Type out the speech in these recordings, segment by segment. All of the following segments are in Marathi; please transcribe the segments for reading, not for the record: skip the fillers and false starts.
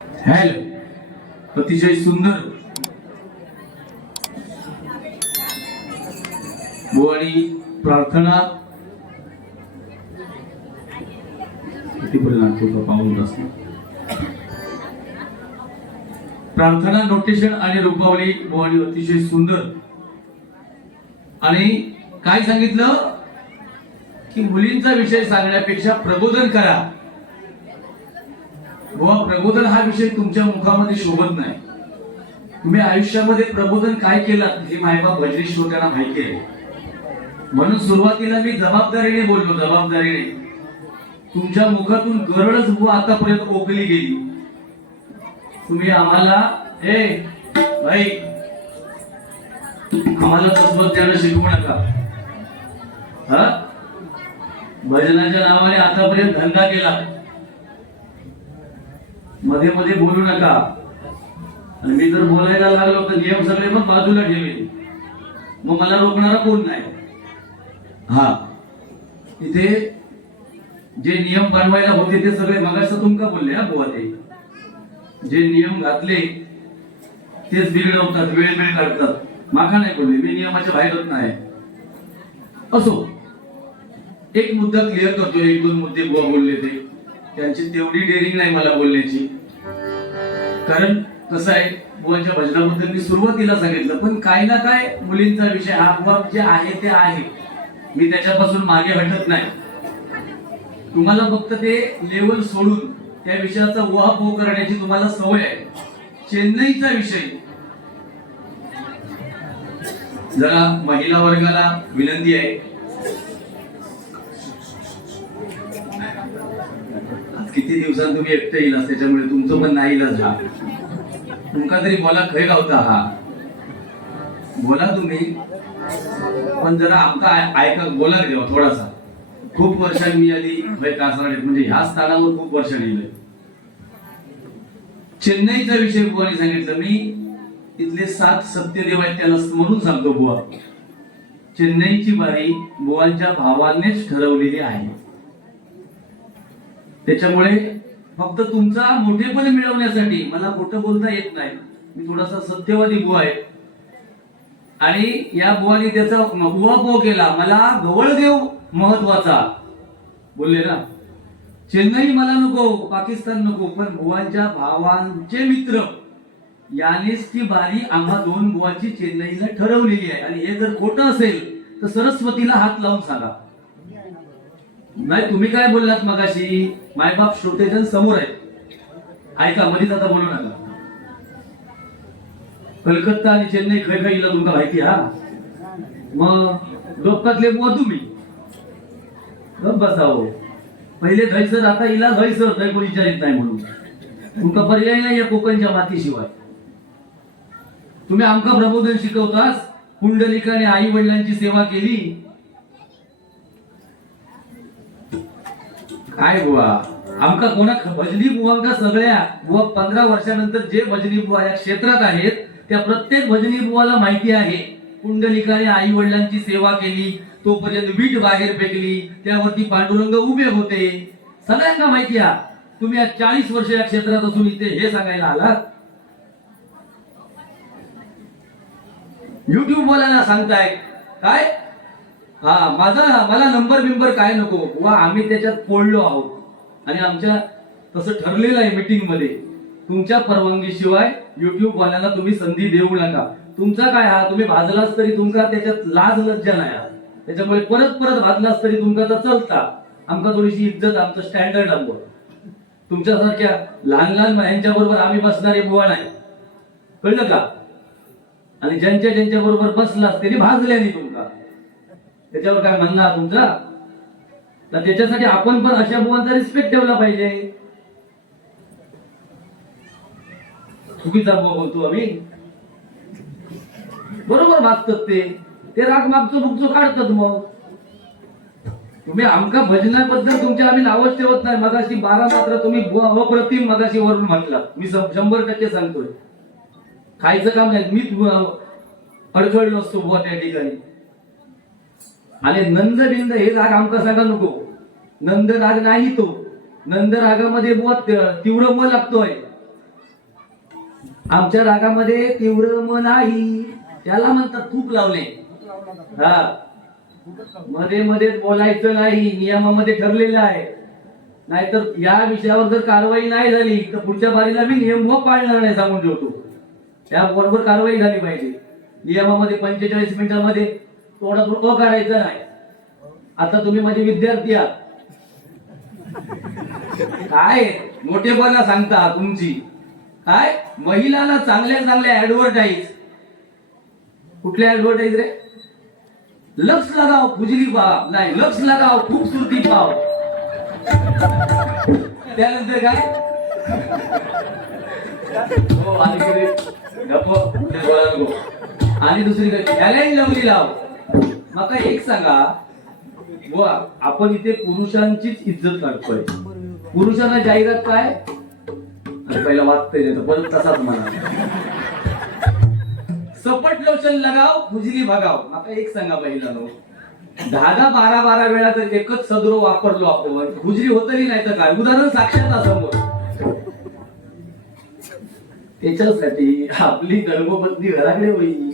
हॅलो, अतिशय सुंदर बोवाणी प्रार्थना कितीपर्यंत पाहून असतो. प्रार्थना नोटेशन आणि रूपावली बोवाणी अतिशय सुंदर. आणि काय सांगितलं की मुलींचा विषय सांगण्यापेक्षा प्रबोधन करा. बुवा, प्रबोधन हा विषय तुमच्या मुखामध्ये शोभत नाही. तुम्ही आयुष्यामध्ये प्रबोधन काय केलं हे मायबाप भजनी श्रोत्यांना माहिती आहे. म्हणून सुरुवातीला मी जबाबदारीने बोललो. जबाबदारीने तुमच्या मुखातून गरळच बुवा आतापर्यंत ओकली गेली. तुम्ही आम्हाला भाई आम्हाला तत्वज्ञान शिकवू नका. भजनाच्या नावाने आतापर्यंत धंदा केला. मध्ये मध्ये बोलू नका. आणि मी जर बोलायला लागलो तर नियम सगळे मग बाजूला ठेवेल. मग मला रोखणारा कोण नाही. इथे जे नियम बनवायला होते ते सगळे मगाशी तुमका बोलले. बुवा, ते जे नियम घातले तेच बिघडवतात, वेळ काढतात. माका नाही बोलले, मी नियमाच्या बाहेरच नाही. असो, एक मुद्दा क्लिअर करतो. एक दोन मुद्दे बुवा बोलले ते त्यांची तेवढी डेअरिंग नाही मला बोलण्याची. कारण कसं आहे, बुवांच्या भजनाबद्दल मी सुरुवातीला सांगितलं, पण काय ना काय मुलींचा विषय हा बुवा जे आहे ते आहे. मी त्याच्यापासून मागे हटत नाही. तुम्हाला फक्त ते लेवल सोडून त्या विषयाचा उहापोह करण्याची तुम्हाला सवय आहे. चेन्नईचा विषय जरा महिला वर्गाला विनंती आहे. किती दिवसांत तुम्ही एकटं येईल त्याच्यामुळे तुमचं पण नाही इलाज. तुमका तरी बोला खय गावता. बोला तुम्ही, पण जरा आमका ऐका. बोला रे देवा थोडासा. खूप वर्षांनी मी आधी कासरवाडीत म्हणजे ह्या स्थानावर खूप वर्ष लिहिलंय. चेन्नईचा विषय बुवानी सांगितलं. मी इथले 7 सत्यदेव आहेत त्याला म्हणून सांगतो. बुवा, चेन्नईची बारी बुवांच्या भावानेच ठरवलेली आहे. त्याच्यामुळे फक्त तुमचा मोठेपण मिळवण्यासाठी मला खोटं बोलता येत नाही. मी थोडासा सत्यवादी बुवा आहे. आणि या बुवानी त्याचा उहापोह केला. मला गवळदेव महत्वाचा बोलले ना. चेन्नई मला नको, पाकिस्तान नको, पण बुवांच्या भावांचे मित्र यानेच ती बारी आम्हा 2 बुवाची चेन्नईला ठरवलेली आहे. आणि हे जर खोटं असेल तर सरस्वतीला हात लावून सांगा. नाही तुम्ही काय बोललात मगाशी, मायबाप श्रोतेजन समोर आहेत. ऐका, मध्येच आता बोलू नका. कलकत्ता आणि चेन्नई खय खय इला तुमका माहिती. मग डोक्यातले बुवा तुम्ही गप बसावं. पहिले धैसर, आता इला धैसर काही कोणी विचारित नाही. म्हणून तुमका पर्याय नाही या कोकणच्या मातीशिवाय. तुम्ही आमका प्रबोधन शिकवतास. पुंडलिकाने आई वडिलांची सेवा केली. काय बुवा, आमका कोणा भजनी बुवांका सगळ्या बुवा 15 वर्षानंतर जे भजनी बुवा या क्षेत्रात आहेत त्या प्रत्येक भजनी बुवाला माहिती आहे. पुंडलिकाने आई वडिलांची सेवा केली, तोपर्यंत वीट बाहेर फेकली, त्यावरती पांडुरंग उभे होते. सगळ्यांना माहिती आहे. तुम्ही आज 40 वर्ष या क्षेत्रात असून इथे हे सांगायला आलात. युट्यूब वाल्याला सांगताय काय मला नंबर बिंबर काय नको. वा, आम्ही त्याच्यात पडलो आहोत. आणि आमच्या तसं ठरलेलं आहे मीटिंग मध्ये, तुमच्या परवानगीशिवाय युट्यूब वाल्याला तुम्ही संधी देऊ नका. तुमचा काय तुम्ही भाजलाच तरी तुमका त्याच्यात लाज लज्जा नाही. त्याच्यामुळे परत भाजलाच तरी तुमका तर चलता. आमका थोडीशी इज्जत, आमचं स्टँडर्ड आंबो. तुमच्यासारख्या लहान यांच्या बरोबर आम्ही बसणारे बुवा नाही. कळलं का? आणि ज्यांच्या बरोबर बसलास तरी भाजल्याने तुमका त्याच्यावर काय म्हणणार तुमचा. तर त्याच्यासाठी आपण पण अशा बुवांचा रिस्पेक्ट ठेवला पाहिजे. चुकीचा बुवा बोलतो आम्ही, बरोबर भाजतात ते राग मागचो बुगचो काढतात. मग तुम्ही आमका भजनाबद्दल तुमच्या आम्ही नावच ठेवत नाही. मगाशी 12 मात्र तुम्ही अप्रतिम मगाशी वरून म्हटला. मी 100% सांगतोय. खायचं काम नाही. मी अडखळलो असतो बुवा त्या ठिकाणी. आणि नंद बिंद हे राग आमका सांगा नको. नंद राग नाही तो. नंद रागामध्ये बुवा तीव्र म लागतोय. आमच्या रागामध्ये तीव्र म नाही, त्याला म्हणतात तूप लावणे. हा, मध्ये मध्ये बोलायचं नाही, नियमामध्ये ठरलेलं आहे. नाहीतर या विषयावर जर कारवाई नाही झाली तर पुढच्या बारीला मी नियम पाळणार नाही सांगून ठेवतो. त्या बरोबर कारवाई झाली पाहिजे. नियमामध्ये 45 मिनिटांमध्ये तोडातोड करायचं नाही. आता तुम्ही माझे विद्यार्थी आहात, काय मोठेपणा सांगता तुमची. काय महिलांना चांगल्या चांगल्या ऍडव्हर्टाईज, कुठल्या ऍडव्हर्टाईज रे? लक्ष लगाओ खुजली पाव, नाही लक्ष लगाओ खूबसूरती पाव. त्यानंतर काय? हो आणि आणि दुसरी काय लवली लाव. मका एक सांगा, आपण इथे पुरुषांचीच इज्जत काढतोय. पुरुषांना जाहिरात काय? पहिला वाचतोय परत तसाच म्हणा, सपट लोशन लगाव खुजली भगाव. मका एक सांगा पहिल्यानो, 10-12 वेळा तर एकच सदरो वापरलो आपण, खुजली होतही नाही तर काय? उदाहरण साक्षात समोर. त्याच्यासाठी आपली गर्भपत्नी घराकडे होईल.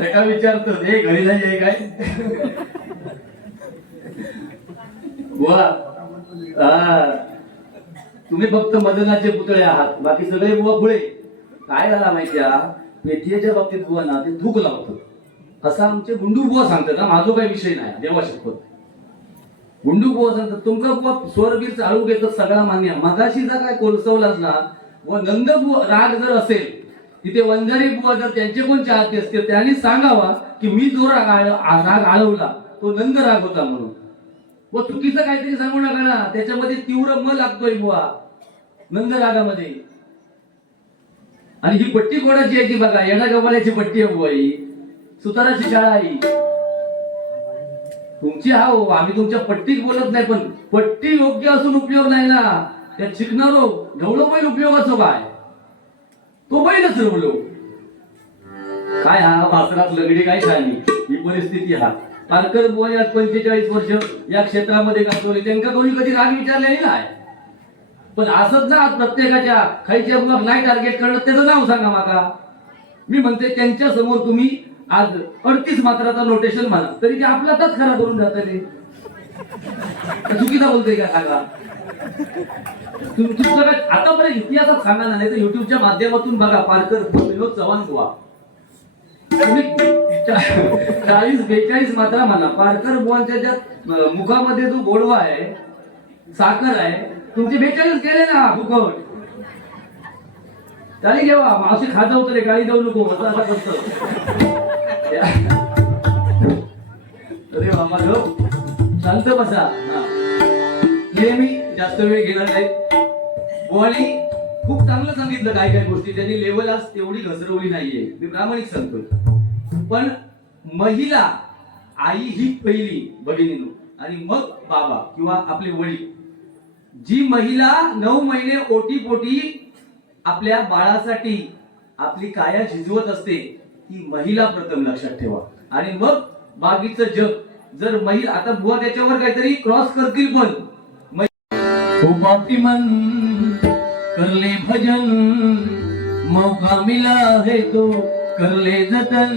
एका विचारतो हे घरी नाही काय? बुवा तुम्ही फक्त मदनाचे पुतळे आहात, बाकी सगळे बुवा पुढे. काय झाला माहितीया, पेठीच्या बाबतीत बुवा ना ते थूक लावतो असं आमचे गुंडू बुवा सांगतात. ना माझा काही विषय नाही, देवा शपथ. गुंडू बुवा सांगतात तुमका बुवा स्वरबीर चालू घेत सगळा मान्य. मगाशी जर काय कोलसवलाच ना व नंद बुवा राग जर असेल तिथे, वंजारी बुवा जर त्यांचे कोण चाहते असते त्यांनी सांगावा की मी जो राग आळवला तो नंद राग होता म्हणून. व चुकीचं काहीतरी सांगू नका ना, त्याच्यामध्ये तीव्र म लागतोय बुवा नंद रागामध्ये. आणि ही पट्टी कोणाची आहे ती बघा, येणा गव्हाळ्याची पट्टी आहे बुवा, ही सुताराची शाळा आहे तुमची. हा हो, आम्ही तुमच्या पट्टीत बोलत नाही, पण पट्टी योग्य असून उपयोग नाही ना. त्यात शिकणारो ढवळं बैल उपयोगाचं काय? तो बैलच रवलो काय? हा वासरात लगडी काय झाली, ही परिस्थिती. हा पारकर बुवाने आज 45 वर्ष या क्षेत्रामध्ये गाजवले, त्यांना कोणी कधी राग विचारलेली नाही. पण असंच ना प्रत्येकाच्या खायच्या मग नाही टार्गेट करणं, त्याचं नाव सांगा माका. मी म्हणते त्यांच्या समोर तुम्ही आज 38 मात्राचा नोटेशन म्हणा तरी ते आपलाच खरा करून जातले. चुकीचा बोलतोय का सांगा? तुमचं काय आतापर्यंत इतिहासात सांगा ना, नाही तर युट्यूबच्या माध्यमातून बघा. पारकर विनोद चव्हाण बुवा तुम्ही 40-42 मात्रा म्हणा. पारकर बुवांच्या ज्यात मुखामध्ये जो गोडवा आहे, साखर आहे, तुमचे 42 केले ना फुकट. गाडी घेवा मावशी खात होतं रे, गाडी देऊ नको असं असं करतं. अरे बाबा शांत बसा. नेहमी जास्त वेळ घेणार नाही. बुवानी खूप चांगलं सांगितलं काय काय गोष्टी, त्यांनी लेवल आज तेवढी घसरवली नाहीये, मी प्रामाणिक सांगतोय. पण महिला आई ही पहिली भगिनीनो, आणि मग बाबा किंवा आपले वडील. जी महिला 9 महिने ओटी पोटी आपल्या बाळासाठी आपली काया झिजवत असते, ती महिला प्रथम लक्षात ठेवा. आणि मग बाकीचं जग. जर महिला आता बुवा त्याच्यावर काहीतरी क्रॉस करतील, पण मन कर ले भजन, मौका मिला है तो कर ले जतन,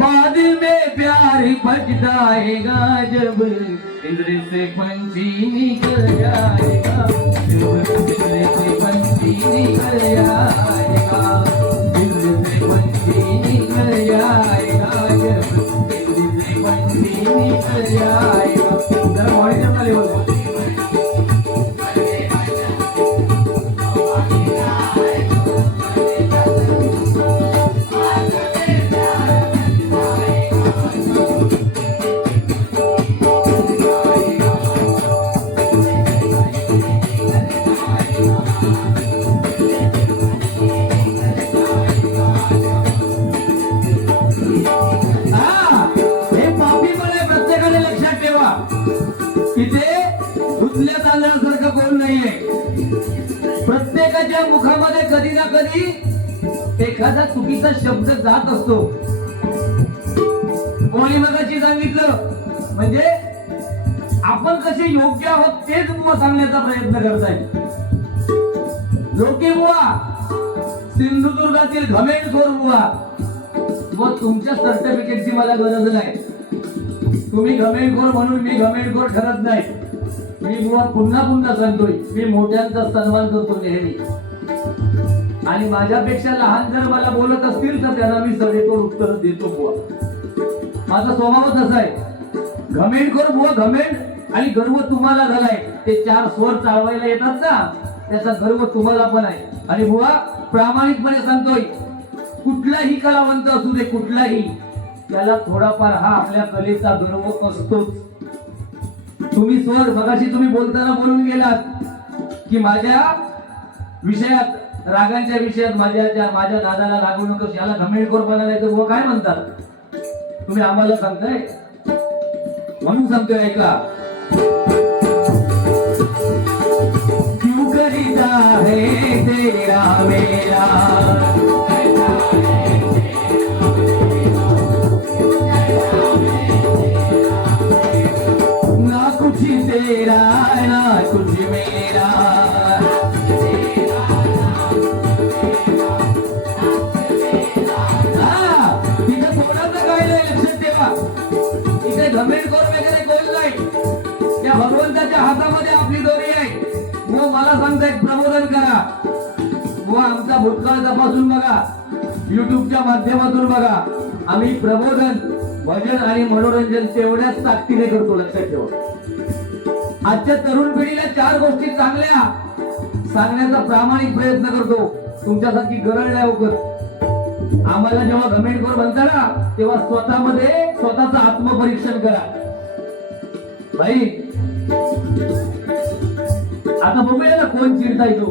बाद में प्यार पछताएगा जब इंद्र से पंछी निकल जाएगा, जब इंद्र से पंछी निकल जाएगा, इंद्र से पंछी निकल जाएगा, जब इंद्र से पंछी निकल जाएगा. जरा बॉडी जमा लेवल प्रत्येकाच्या मुखामध्ये कधी ना कधी एखादा चुकीचा शब्द जात असतो. कोणी मगाशी सांगितलं म्हणजे आपण कसे योग्य आहोत तेच बुवा सांगण्याचा प्रयत्न करतायत. लोके बुवा सिंधुदुर्गातील घमेंडखोर बुवा, व तुमच्या सर्टिफिकेटची मला गरज नाही. तुम्ही घमेंडखोर म्हणून मी घमेंडखोर ठरत नाही. मी बुवा पुन्हा पुन्हा सांगतोय, मी मोठ्यांचा सन्मान करतो नेहमी. आणि माझ्यापेक्षा लहान जर मला बोलत असतील तर त्यांना मी सडेतोड उत्तर देतो बुवा. माझा स्वभावच असा आहे. घमेंडखोर बुवा, घमेंड आणि गर्व तुम्हाला झालाय. ते चार स्वर चालवायला येतात ना, त्याचा गर्व तुम्हाला पण आहे. आणि बुवा प्रामाणिकपणे सांगतोय, कुठलाही कलावंत असू दे, कुठलाही, त्याला थोडाफार हा आपल्या कलेचा गर्व असतोच. तुम्ही स्वर मगाशी तुम्ही बोलताना बोलून गेलात की माझ्या विषयात, रागांच्या विषयात माझ्या दादाला लागू नको, याला घमेंडखोर बनायला तर बुवा काय म्हणतात. तुम्ही आम्हाला सांगताय म्हणून सांगतोय, ऐका. क्यों करीता है तेरा मेरा, ना कुछ तेरा ना कुछ मेरा. तिथे थोडंसं काय नाही, लक्षात ठेवा. इथे घमेंडखोर वगैरे कोण नाही. त्या भगवंताच्या हातामध्ये आपली दोरी आहे. वो मला सांगतायत प्रबोधन करा. वो आमचा भूतकाळ तपासून बघा, युट्यूबच्या माध्यमातून बघा. आम्ही प्रबोधन, भजन आणि मनोरंजन तेवढ्याच ताकदीने करतो, लक्षात ठेवा. आजच्या तरुण पिढीला चार गोष्टी चांगल्या सांगण्याचा प्रामाणिक प्रयत्न करतो. तुमच्यासारखी गरज नाही होत. आम्हाला जेव्हा घमेंडखोर म्हणता ना, तेव्हा स्वतःमध्ये स्वतःचं आत्मपरीक्षण करा. भाई आता बघूया ना कोण चिडताय तो.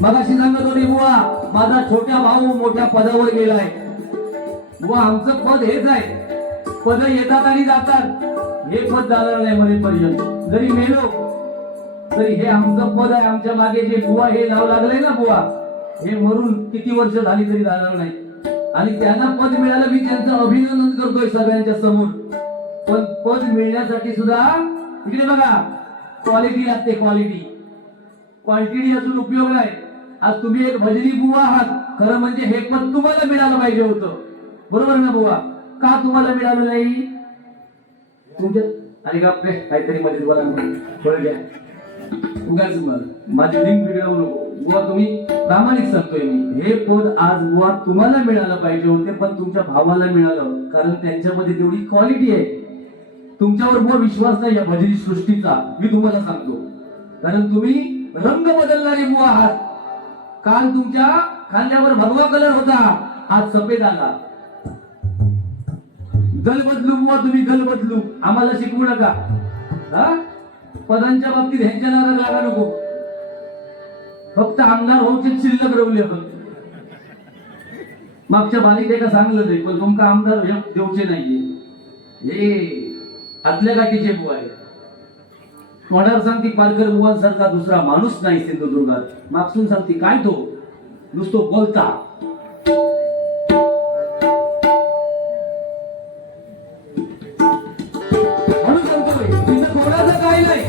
मगाशी सांगत होती बुवा, माझा छोटा भाऊ मोठ्या पदावर गेलाय. बुवा आमचं पद हेच आहे. पद येतात आणि जातात, हे पद जाणार नाही मरेपर्यंत. जरी मेलो तरी हे आमचं पद आहे. आमच्या मागे जे बुवा हे नाव लागलंय ना बुवा, हे मरून किती वर्ष झाली तरी जाणार नाही. आणि त्यांना पद मिळालं, मी त्यांचं अभिनंदन करतोय सगळ्यांच्या समोर. पण पद मिळण्यासाठी सुद्धा इकडे बघा, क्वालिटी लागते. क्वांटिटी असून उपयोग नाही. आज तुम्ही एक भजनी बुवा आहात, खरं म्हणजे हे पद तुम्हाला मिळालं पाहिजे होतं, बरोबर ना बुवा. का तुम्हाला मिळालं नाही? तुमच्या आणि काहीतरी मध्ये बोला थोडं घ्या. उगाच माझी लिंक व्हिडिओ नको बुवा. तुम्ही प्रामाणिक सांगतोय मी, हे पद आज बुवा तुम्हाला मिळालं पाहिजे होते, पण तुमच्या भावाला मिळालं. कारण त्यांच्यामध्ये तेवढी क्वालिटी आहे. तुमच्यावर बुवा विश्वास नाही या भजनी सृष्टीचा, मी तुम्हाला सांगतो. कारण तुम्ही रंग बदलणारे बुवा आहात. काल तुमच्या खांद्यावर भगवा कलर होता, आज सफेद आला. दल बदलू बुवा, तुम्ही दल बदलू. आम्हाला शिकवू नका. पदांच्या बाबतीत ह्यांच्या नादाला लागा नको. फक्त आमदार होऊचे शिल्लक रवले. मागच्या बालीत एका सांगलं नाही, पण तुमका आमदार देऊचे नाहीये. हे आतल्या गाठीचे बुवा आहे. तोंडावर सांगती पालकर बुवांसारखा दुसरा माणूस नाही सिंधुदुर्गात. मागसून सांगती काय तो नुसतो बोलता. म्हणून सांगतोय तिथं थोडासा काय नाही.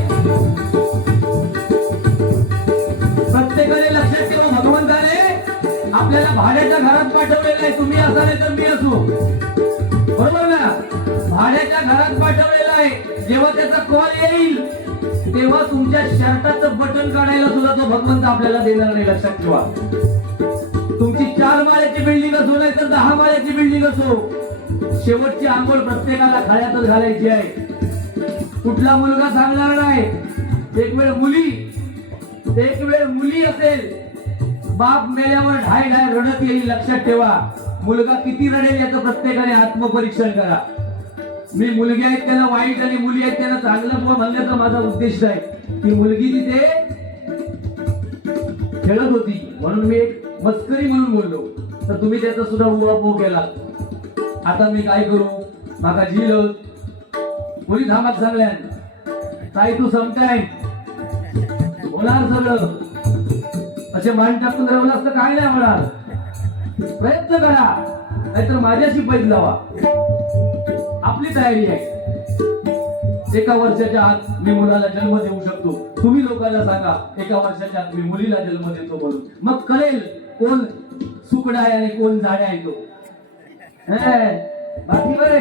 प्रत्येकाने लक्षात ठेवा, भगवंताने आपल्याला भाड्याच्या घरात पाठवलेलं आहे. तुम्ही असा नाही तर मी असो, बरोबर ना. भाड्याच्या घरात पाठवलेलं आहे. जेव्हा त्याचा कॉल येईल तेव्हा तुमच्या शर्टाचं बटन काढायला सुद्धा तो भगवंत आपल्याला देणार नाही, लक्षात ठेवा. तुमची 4 माळ्याची बिल्डिंग असो नाही तर 10 माळ्याची बिल्डिंग असो, शेवटची आंघोळ प्रत्येकाला खाण्यातच घालायची आहे. कुठला मुलगा सांगणार नाही. एक वेळ मुली असेल, बाप मेल्यावर ढाय रडत येईल, लक्षात ठेवा. मुलगा किती रडेल याचं प्रत्येकाने आत्मपरीक्षण करा. मी मुलगी आहेत त्यांना वाईट आणि मुली आहेत त्यांना चांगलं म्हणण्याचा माझा उद्देश आहे. ती मुलगी तिथे खेळत होती म्हणून मी एक मस्करी म्हणून बोललो, तर तुम्ही त्याचा सुद्धा उहापोह केला. आता मी काय करू, माका झील कोणी धामात सांगल्यान ताई तू समताय होणार सगळं. असे मान टाकून राहिलं असतं काय नाही होणार. प्रयत्न करा, नाहीतर माझ्याशी पैज लावा. आपली तयारी आहे. एका वर्षाच्या आत मी मुलाला जन्म देऊ शकतो. तुम्ही लोकांना सांगा एका वर्षाच्या आत मी मुलीला जन्म देतो म्हणून. मग कळेल कोण सुकडा आहे आणि कोण झाडे आहे तो. बाकी बरे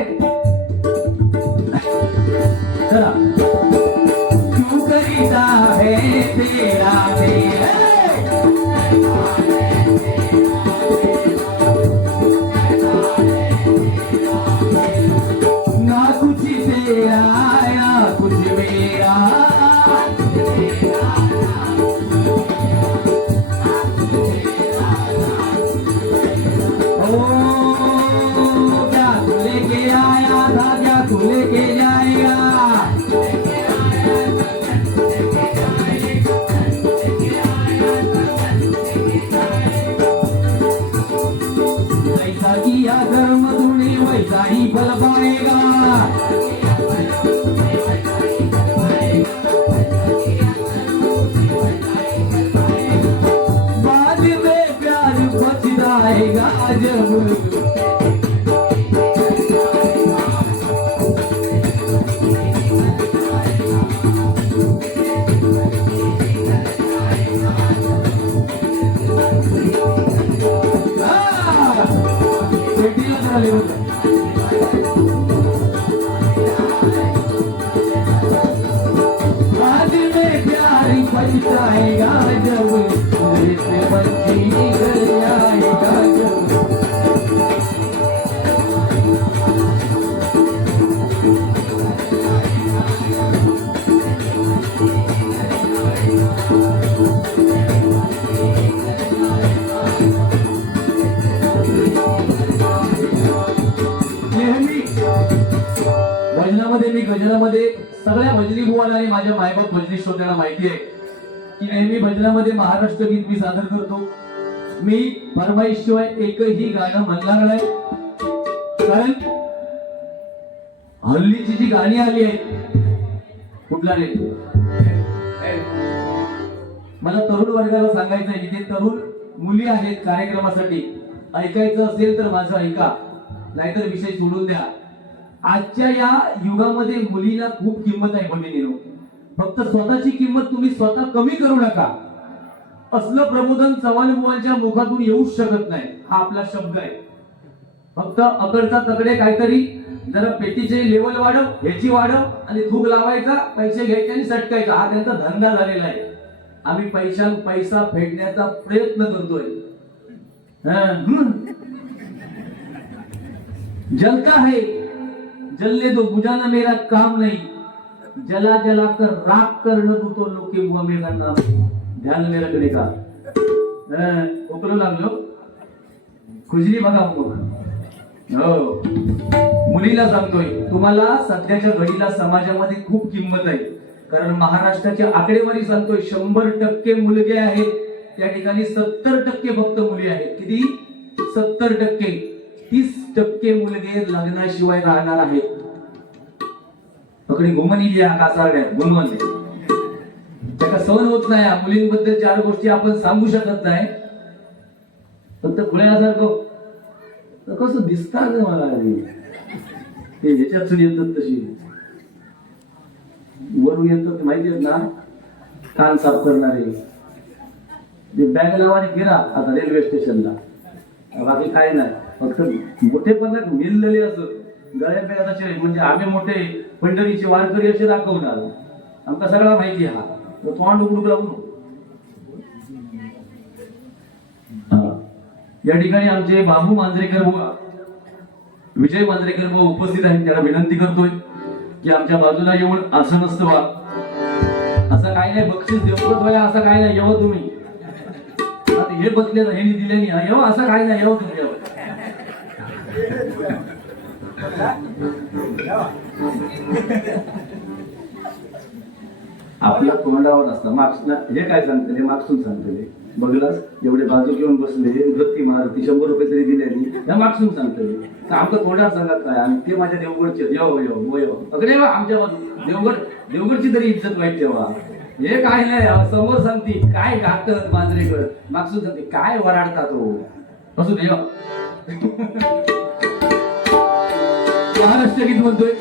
चला. तू करीता है तेरा ना कुछ तेरा या कुछ मेरा. ओ क्या तू लेके आया था क्या तू लेके जाएगा. कैसा किया कर्म तूने वैसा ही फल पाएगा. बाद में प्यार पछताएगा जब. बाद में प्यार पछताएगा जब से बच्ची निकल आएगा जब. भजनामध्ये मी गजनामध्ये सगळ्या भजनी बुवाला आणि माझ्या मायबाप भजनी श्रोत्यांना माहिती आहे की नेहमी भजनामध्ये महाराष्ट्र गीत मी सादर करतो. मी फरमाईशिवाय एकही गाणं म्हणणार नाही. कारण हल्लीची जी गाणी आली आहेत कुठला रे मला तरुण वर्गाला सांगायचं आहे की ते तरुण मुली आहेत कार्यक्रमासाठी. ऐकायचं असेल तर माझं ऐका, नाहीतर विषय सोडून द्या. आजच्या या युगामध्ये मुलीला खूप किंमत आहे भगिनीनो. फक्त स्वतःची किंमत तुम्ही स्वतः कमी करू नका. असलं प्रबोधन चव्हाण बुवांच्या मुखातून येऊच शकत नाही. हा आपला शब्द आहे. फक्त अकडचा तकडे काहीतरी जरा पेटीचे लेवल वाढव, ह्याची वाढव आणि थूक लावायचा, पैसे घ्यायचे आणि सटकायचा, हा त्यांचा धंदा झालेला आहे. आम्ही पैसा फेडण्याचा प्रयत्न करतोय. जलता है जलने दो बुझाना मेरा काम नहीं. जला जला कर राख कर न तू तो लोके हुआ मेरा नाम. ध्यान में रखने का. उकलू लागलो खुजली बघा मग. हो मुलीला सांगतोय तुम्हाला सध्याच्या घडीला समाजामध्ये खूप किंमत आहे. कारण महाराष्ट्राची आकडेवारी सांगतोय 100% मुलगे आहेत त्या ठिकाणी 70% फक्त मुली आहेत. किती? 70%. 30% मुलगे लग्नाशिवाय राहणार आहेत. पकडी घुमनी जी कासारड्यात घुमवले त्याला सहन होत नाही. मुलींबद्दल 4 गोष्टी आपण सांगू शकत नाही. फक्त खुळ्यासारखं कसं दिसतात मला ते ह्याच्यातून येतात तशी वरून येतात माहिती आहेत ना. कान साफ करणारे बॅग लावाने फिरा आता रेल्वे स्टेशनला. बाकी काय नाही. फक्त मोठेपणा मिळलेले असत गळ्यात बॅगाचे म्हणजे आम्ही मोठे पंढरीचे वारकरी असे दाखवणार. आमचा सगळा माहिती हा. तोंड उघडूक लावून या ठिकाणी आमचे बाबू मांजरेकर बुवा विजय मांजरेकर बुवा उपस्थित आहेत. त्याला विनंती करतोय की आमच्या बाजूला येऊन असं नसतं बा. असं काय नाही बक्षीस देऊच बघा असं काय नाही. येऊ तुम्ही आता हे बसले हे दिले नाही. येऊ असं काय नाही. येऊ तुम्ही आपल्या तोंडावर असतं मार्क्स. हे काय सांगतले मार्क्सून सांगतले बघलास एवढे बाजू घेऊन बसले वृत्ती मारुती 100 रुपये तरी दिले त्या मार्क्सून सांगतले. तर आमचं तोंडावर सांगत काय आणि ते माझ्या देवगडचे अगदी आमच्या बाजू देवगडची तरी इज्जत वाईट तेव्हा. हे काय नाही समोर सांगते काय घातत मांजरेकर मागसून सांगते काय वराडता तो असू देव. महाराष्ट्र गीत म्हणतोय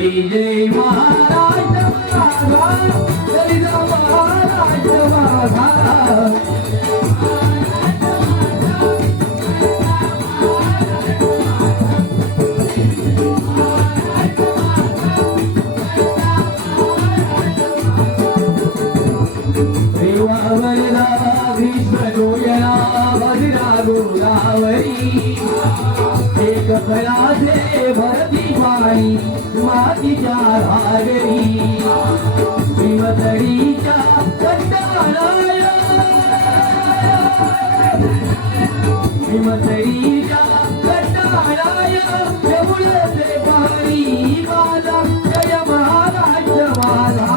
जय जय महाराष्ट्र माझा, जय जय महाराष्ट्र माझा. देवावरदा भीष्म डोळ्या बजरा गोलावरी, एक फळाचे भरती पाणी मातीच्या घागरी. भीमतडीच्या कंटाळाया, भीमतडीच्या कंटाळाया देऊळचे पाणी माझा, जय महाराष्ट्र माझा.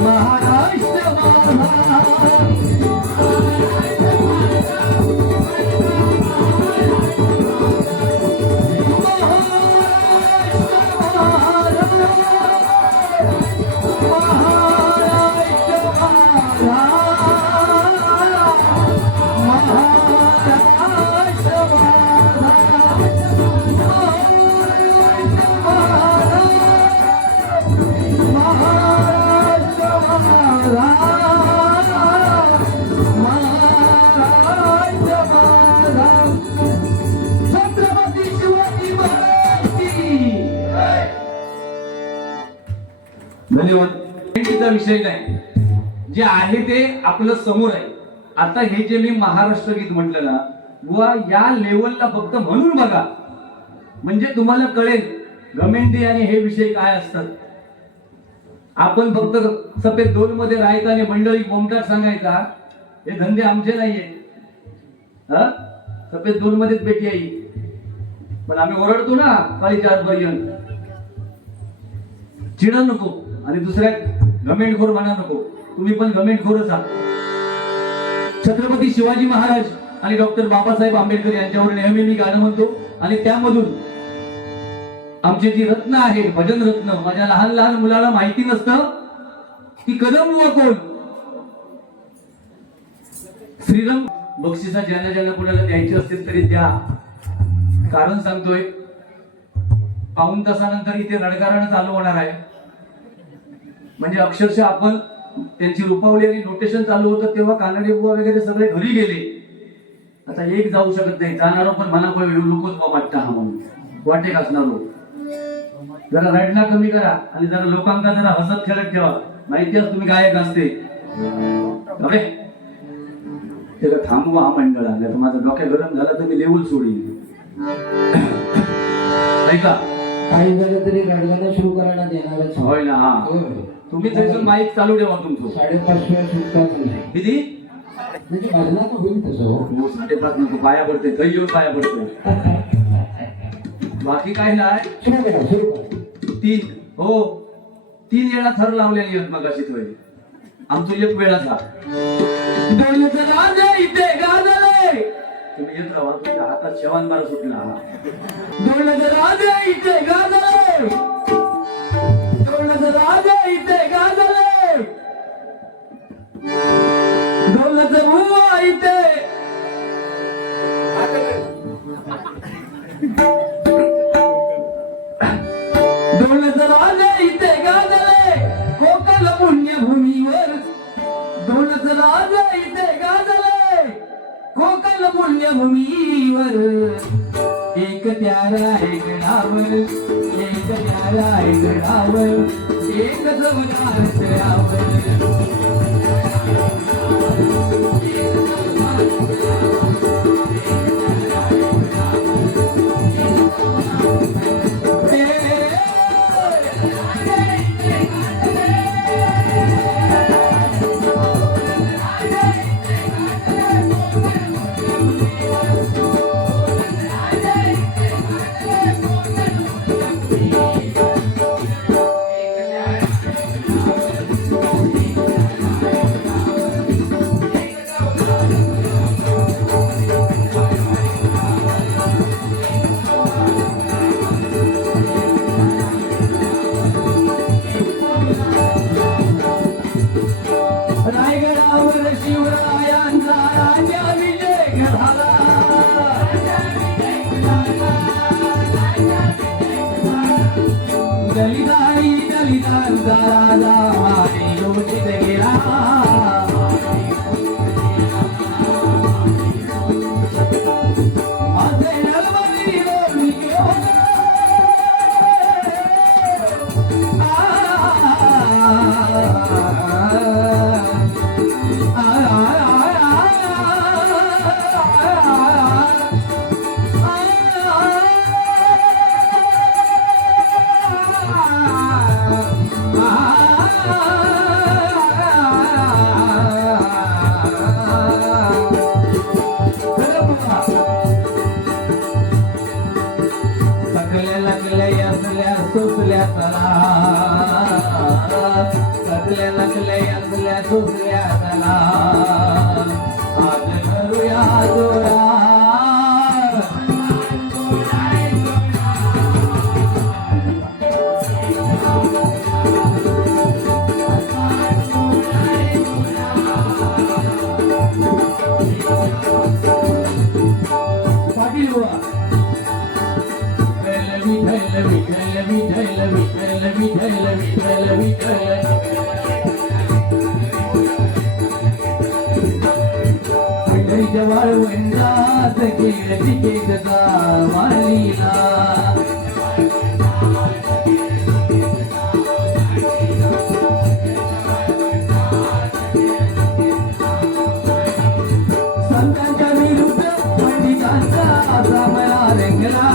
महाराष्ट्र धन्यवाद. विषय नाही, जे आहे ते आपलं समोर आहे. आता हे जे मी महाराष्ट्र गीत म्हटलं ना बुवा, या लेवलला फक्त म्हणून बघा, म्हणजे तुम्हाला कळेल घमेंडी आणि हे विषय काय असतात. आपण फक्त सफेद दोन मध्ये राहायचा आणि मंडळी बोमटाट सांगायचा, हे धंदे आमचे नाहीये. सफेद दोन मध्येच भेटी आई, पण आम्ही ओरडतो ना काळी 4 पर्यंत. चिडा नको आणि दुसऱ्या घमेंडखोर म्हणा नको, तुम्ही पण घमेंडखोरच आहात. छत्रपती शिवाजी महाराज आणि डॉक्टर बाबासाहेब आंबेडकर यांच्यावर नेहमी मी गाणं म्हणतो, आणि त्यामधून आमची जी रत्न आहे, भजन रत्न, माझ्या लहान लहान मुलाला माहिती नसतं की कदम व कोण. श्रीराम बक्षिसा ज्यांना ज्यांना कुणाला द्यायची असतील तरी द्या. कारण सांगतोय, पाऊण तासानंतर इथे रणगाणं चालू होणार आहे. म्हणजे अक्षरशः आपण त्यांची रुपावली आणि नोटेशन चालू होतं तेव्हा कानडे बुवा वगैरे सगळे घरी गेले. आता एक जाऊ शकत नाही, जाणारो पण म्हणा लोकच वाटतं हा म्हणून वाटे असणारो. जरा रडणं कमी करा आणि जरा लोकांना जरा हसत खेळत ठेवा. माहिती आहे तुम्ही गायक असते अरे त्याला थांबवा हा मंडळ आला तर माझा डोक्या गरम झाला तर मी लेवल सोडीन. ऐका, काही झालं तरी रडगाणं सुरू करायला देणारच. होय ना. हा, तुम्ही त्याचं माईक चालू ठेवा तुमचं. 5:30 सुटताच नाही. किती म्हणजे भजनाचं होईल तसं. 5:30 नको, पाया पडते काही येऊन पाया पडते. बाकी काय नाही. 3 हो 3 वेळा थर लावलेली आहेत मग अशी थोडी. आमचं 1 वेळाचा इथे गाजले. तुम्ही येत राहा, तुमच्या हातात शेवान मारा सुटला. राजा इथे गाजले, राजा इथे गाजले, दौलत बुवा इथे. दौलत राजा इथे गाजले कोकण पुण्यभूमीवर. दौलत राजा इथे गाजले कोकण पुण्यभूमीवर. एक प्यारा आहे गडावर, एक प्यारा आहे गडावर, एक जवळार तळावर. राजा विजय झाला दलिताई दलितांचा राजा आणि लोचित गेला असे नलवरी लोणी घेऊन सुचल्या चला सगळ्या नकल्या असल्या सुचल्या चला आज करूया जोडा पाटील बुवा विठ्ठल विठ्ठल विठ्ठल विठ्ठल विठ्ठल विठ्ठल पंढरीच्या वाळवंटात केळ टिकेचा मालीला संतांच्या विरुद्ध पंडितांचा सामना रंगला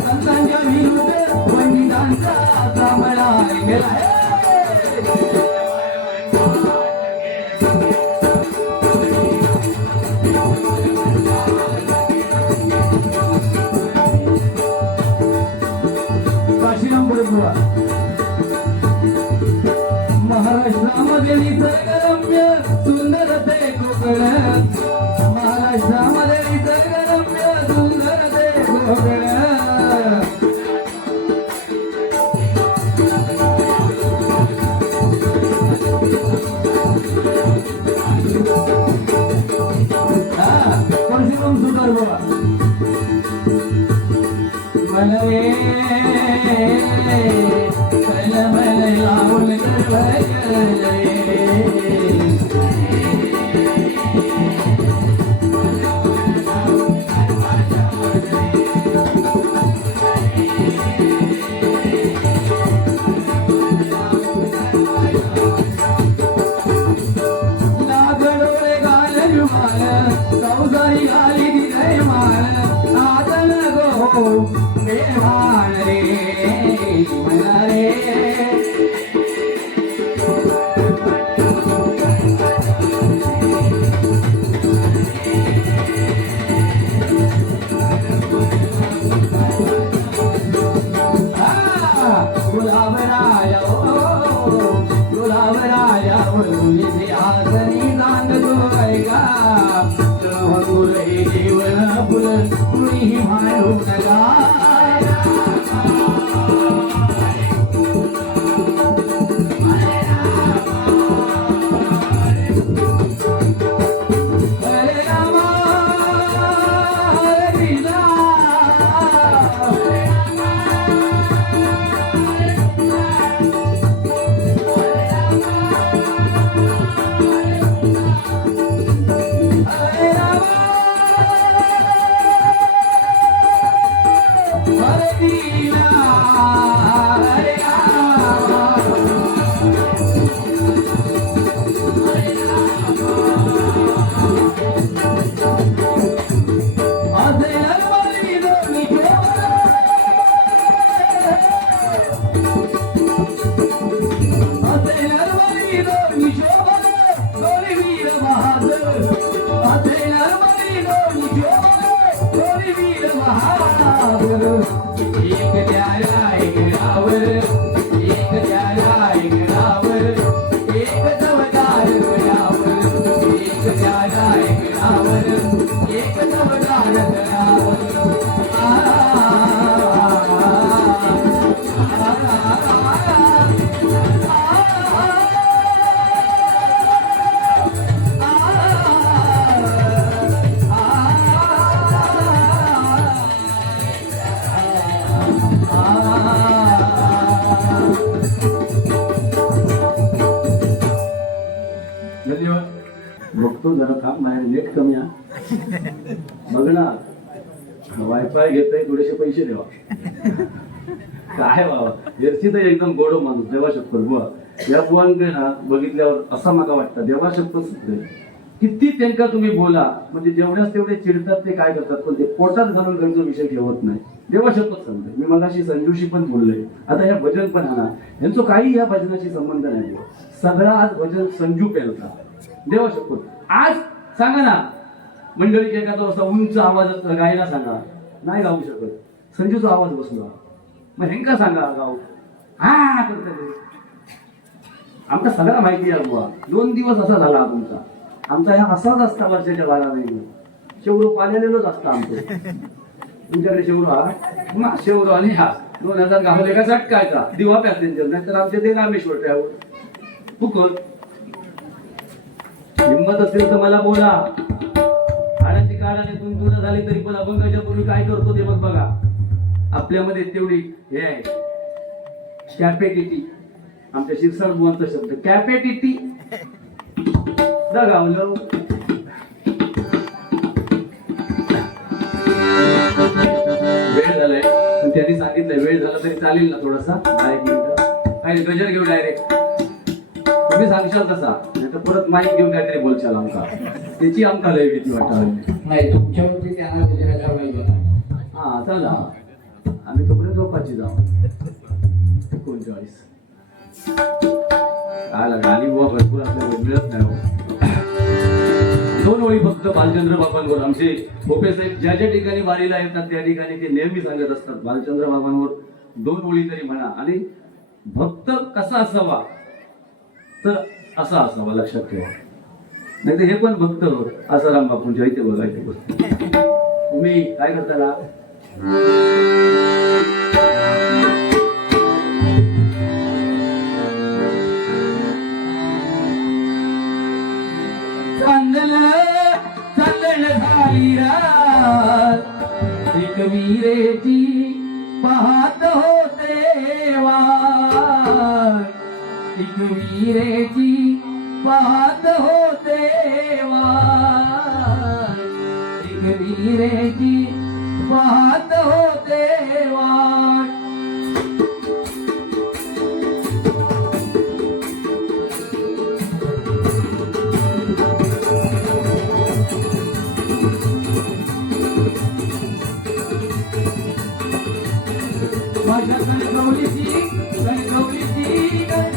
संतांच्या विरुद्ध पंडितांचा सामना रंगला काशीराम बरोबर महाराष्ट्रामध्ये निसर्गरम्य सुंदर ते कोकण महाराष्ट्रामध्ये निसर्गरम्य सुंदर ते कोकण परशुराम सुतार बाबा मला रे मला लावून लागडोळे गाल रुमाल चौदारी गाली दिलय माल आदन गो बेभान रे मला रे गुलाब राजा बोलून आसनी नांद गोयगा गुरे जीवन फुल कुणी भांडू नका करतो जरा काम बाहेर नेट कमी आहे बघ ना वायफाय घेतोय थोडेसे पैसे द्यावा काय बाबा एरची तर एकदम गोड माणूस देवा शपथ बुवा या बुवांकडे ना बघितल्यावर असा मला वाटतं देवा शपथ किती त्यांना तुम्ही बोला म्हणजे जेवढ्याच तेवढे चिडतात ते काय करतात पण ते पोटात घालून त्यांचा विषय ठेवत नाही देवा शपथ सांगते मी मगाशी संजूशी पण बोललोय आता या भजन पण आणा यांचं काही या भजनाशी संबंध नाही सगळा आज भजन संजू पेलता देवा शपथ आज सांगा ना मंडळीच्या एखादा असा उंच आवाज गायला सांगा नाही गाऊ शकत संजूचा आवाज बसला मग हेंका सांगा गाऊ हा करते आमचा सगळा माहिती आहे बुवा 2 दिवस असा झाला तुमचा आमचा ह्या असाच असता वर्षाच्या 12 महिने शेवरो पालेलेलोच असता आमचं तुमच्याकडे शेवरो हा मग शेवरो आणि हा 2000 गावले का चटकायचा दिवा प्यास त्यांच्या नाहीतर आमच्या ते रामेश्वर त्यावर फुकट हिंमत असेल तर मला बोला हाडाची काढाने तुंतुन झाली तरी पण अभंगाच्या पूर्वी काय करतो ते मग बघा आपल्यामध्ये तेवढी हे आहे कॅपॅसिटी आमच्या शिरसाट बुवांचा शब्द कॅपॅसिटी गावलं वेळ झालाय पण त्यांनी सांगितलंय वेळ झाला तरी चालेल ना थोडासा 1 मिनिट काय गजर घेऊ डायरेक्ट तुम्ही सांगशाल तसा नाही तर परत माईक घेऊन काहीतरी बोलशाल आमका त्याची आमका लय भीती वाटत नाही तुमच्यावरती त्यांना त्याच्या पाहिजे हा चला आम्ही तोपर्यंत झोपाची जाऊ 39 काय लागला आणि बुवा भरपूर आपल्याला मिळत नाही 2 ओळी फक्त भालचंद्र बाबांवर आमचे भोपे साहेब ज्या ज्या ठिकाणी वारीला येतात त्या ठिकाणी ते नेहमी सांगत असतात भालचंद्र बाबांवर 2 ओळी तरी म्हणा आणि भक्त कसा असावा तर असा असावा लक्षात ठेवा नाही तर हे पण भक्त आसाराम बापूंच्या इथे बघायचे तुम्ही काय करता ना वीरेची पाहत होते वाट वीरेची पाहत होते वाट वीरेची पाहत होते वाट माझ्या कणकवलीची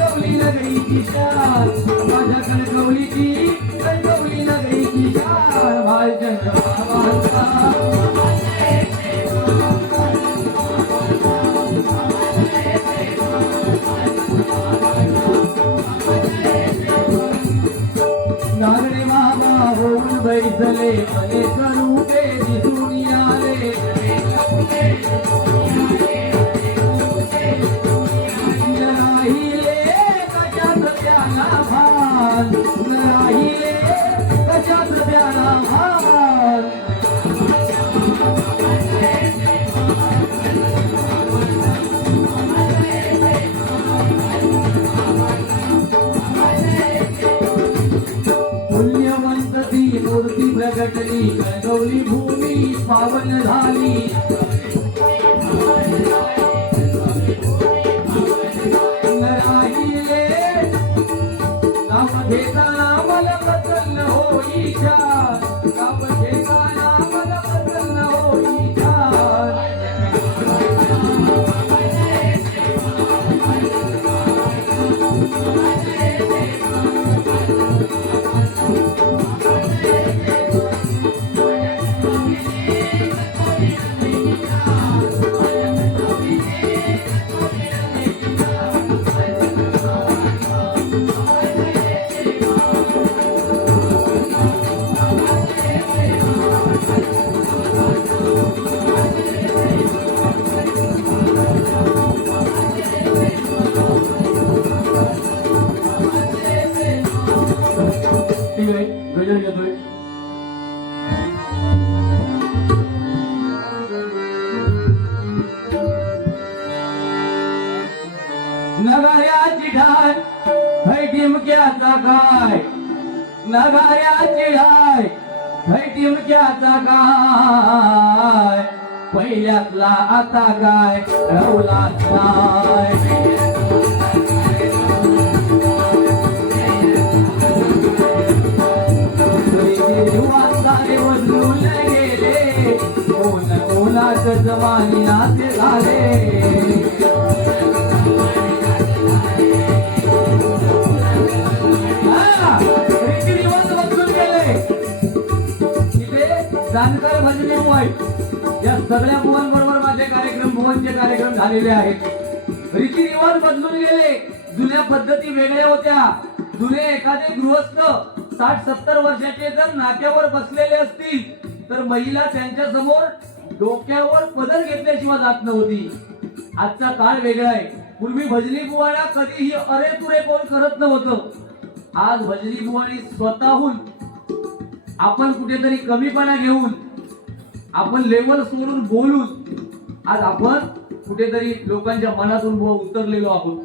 नगरीची शान माझ्या कणकवलीची नगरीची शान भालचंद्र बाबांचा नागडे मामा होऊन बैसले मने स्वरूपे दिसून आले पुण्यवंत ती मूर्ती प्रगटली कणकवली भूमी पावन झाली नाम घेताना मला प्रसन्न होईच्या नाम घेताना मला प्रसन्न होईच्या गजर घेतोय नगाऱ्याची ढाल है टिमक्याचा काय नगाऱ्याची हाय थै टिमक्याचा काय पहिल्यातला आता काय रवला काय वांदारे बदलून गेले कोण कोणाच जमानी नाते झाले रीतिरिवाज बदलून गेले इथे जाणकार भजनी बुवाई या सगळ्या बुवांबरोबर माझे कार्यक्रम बुवांचे कार्यक्रम झालेले आहेत रीतिरिवाज बदलून गेले जुन्या पद्धती वेगळ्या होत्या जुने एखादे गृहस्थ 60-70 वर्षाचे जर नाक्यावर बसलेले असतील तर महिला त्यांच्या समोर डोक्यावर पदर घेतल्याशिवाय जात नव्हती आजचा काळ वेगळा आहे पूर्वी भजनी बुवाला कधीही अरे तुरे कोण करत नव्हतं आज भजनी बुवानी स्वतःहून आपण कुठेतरी कमीपणा घेऊन आपण लेवल सोडून बोलून आज आपण कुठेतरी लोकांच्या मनातून उतरलेलो आहोत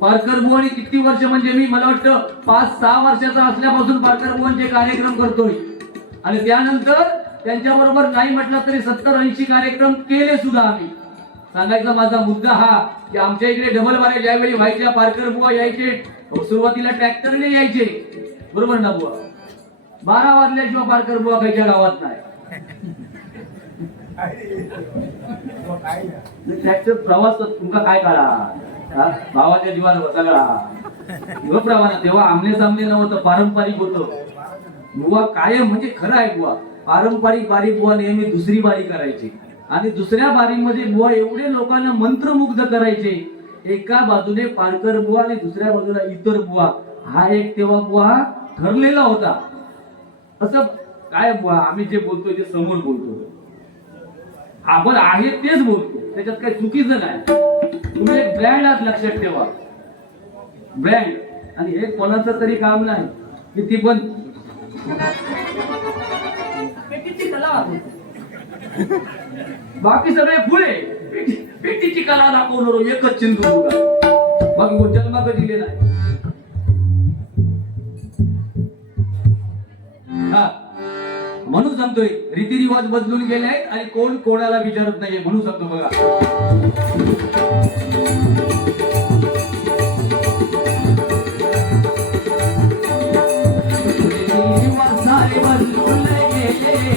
पारकर बुवानी किती वर्ष म्हणजे मी मला वाटतं 5-6 वर्षाचा असल्यापासून पारकर बुवांचे कार्यक्रम करतोय आणि त्यानंतर त्यांच्या बरोबर नाही म्हटलं तरी 70-80 कार्यक्रम केले सुद्धा आम्ही सांगायचा माझा मुद्दा हा की आमच्या इकडे डबल बारे ज्यावेळी व्हायच्या पारकर बुवा यायचे सुरुवातीला ट्रॅक्टरने यायचे बरोबर ना बुवा 12 वाजल्याशिवाय पारकर बुवा खायच्या गावात नाही ट्रॅक्टर प्रवास तुमका काय काढा भावाच्या जीवाला सगळा प्रमाणात तेव्हा आमने सामने नव्हतं पारंपरिक होतं बुवा कायम म्हणजे खरं आहे बुवा पारंपरिक बारी बुवा नेहमी दुसरी बारी करायची आणि दुसऱ्या बारीमध्ये बुवा एवढे लोकांना मंत्रमुग्ध करायचे एका बाजूने पारकर बुवा आणि दुसऱ्या बाजूला इतर बुवा हा एक तेव्हा बुवा ठरलेला होता असं काय बुवा आम्ही जे बोलतोय ते समोर बोलतो आपण आहे तेच बोलतो त्याच्यात काही चुकीचं नाही तुम्ही एक ब्रँड आहात लक्षात ठेवा ब्रँड आणि हे कोणाचं तरी काम नाही की ती पण बाकी सगळे फुले पेटीची कला दाखवणार एकच चिंतू बाकी जन्म कधी दिले नाही हा म्हणून सांगतोय रीतिरिवाज बदलून गेले आहेत आणि कोण कोणाला विचारत नाहीये म्हणून सांगतो बघा बदलून गेले